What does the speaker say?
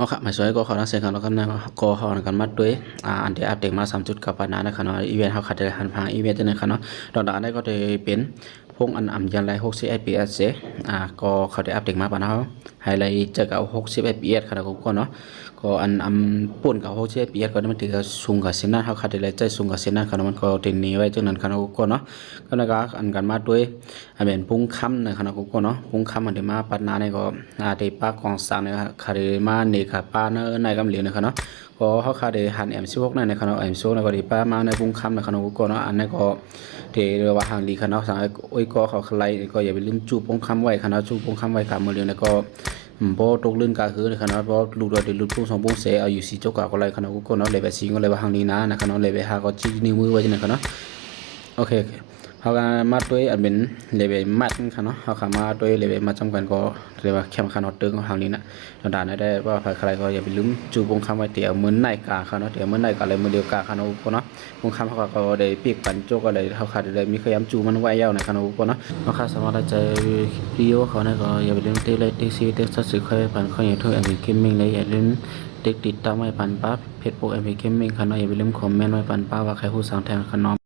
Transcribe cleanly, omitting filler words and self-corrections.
อ๋อครับหมายสวยก็ขอทั้งเสียงกันแล้วกันนะก็ขอกันมาด้วยอันที่อัปเดตมา3จุดกับปัญหานะครับเนาะอีเวนต์เขาขัดใจหันพางอีเวนต์จะนะครับเนาะตอนนั้นก็ได้เป็นพงอันยันไล60 fps ก็เขาได้อัปเดตมาปัญหาไฮไลท์จะกับ60 fps ครับก็เนาะก็อันปุ่นกับ60 fps ก็ได้มันถือสูงกับเส้นนั้นเขาขัดใจใจสูงกับเส้นนั้นครับมันก็ติดนี้ไว้จังนั้นครับก็เนาะก็แล้วก็อันกันมาด้วยอันเป็นพุ่งค่ำนะครับก็เนาะพุ่งค่ำอันที่มาปัญหาเนี่ยก็ที่ปากของสามเนี่ยขัดมาเนี่ยครับป้าเนอในกำเหลียวนะครับเนาะก็เขาขาดหันM16ในนะครับเนาะ M16ในก็ดีป้ามาในพุ่งค่ำนะครับก็เนาะอันนี้ก็ที่เรียกว่าหางลีครับเนาะสั่งโอ้ยก็เขาไล่ก็อย่าไปลืมจูบพุ่งค่ำไว้ครับเนาะจูบพุ่งค่ำไว้กับมือเลียวแล้วก็พอตกลื่นกาคือนะครับเนาะพอลูกเราได้ลุดพุ่งสองพุ่งเสียเอาอยู่สีจกก็ไล่ครับเนาะก็เนาะเลยแบบสีก็เลยว่าหางลีนะครับเนาะเลยไปหาก็ชี้นิ้วมือไว้จังนะครับเนาะโอเคเขาก็มาด้วยอันเป็นเลเวลมัดกันเนาะเขาขามาด้วยเลเวลมัดจำกันก็เรียกว่าแคมขนาดตึงของทางนี้นะด่านได้ว่าใครก็อย่าไปลืมจูบงคำไว้เตี๋ยวเหมือนในกาเขาเนาะเตี๋ยวเหมือนในกาเลยมือเดียวกาเขาเนาะบงคำเขาก็ได้ปีกปั่นโจก็เลยเขาขาดเลยมีขยำจูมันไว้ยาวในเขาเนาะเขาขาดสามารถใจวิดีโอเขาเนี่ยก็อย่าไปลืมตีเลยตีซีตีสัตว์สื่อเคยปั่นเขาอย่างเท่าอันนี้คิมมิ่งเลยอย่าลืมติดตามไว้ปั่นปั๊บเพจโปรแอมพีเกมมิ่งเขาเนาะอย่าไปลืมคอมเมนต์ไว้ปั่นป้าว่าใครพูดสั่งแทนขนม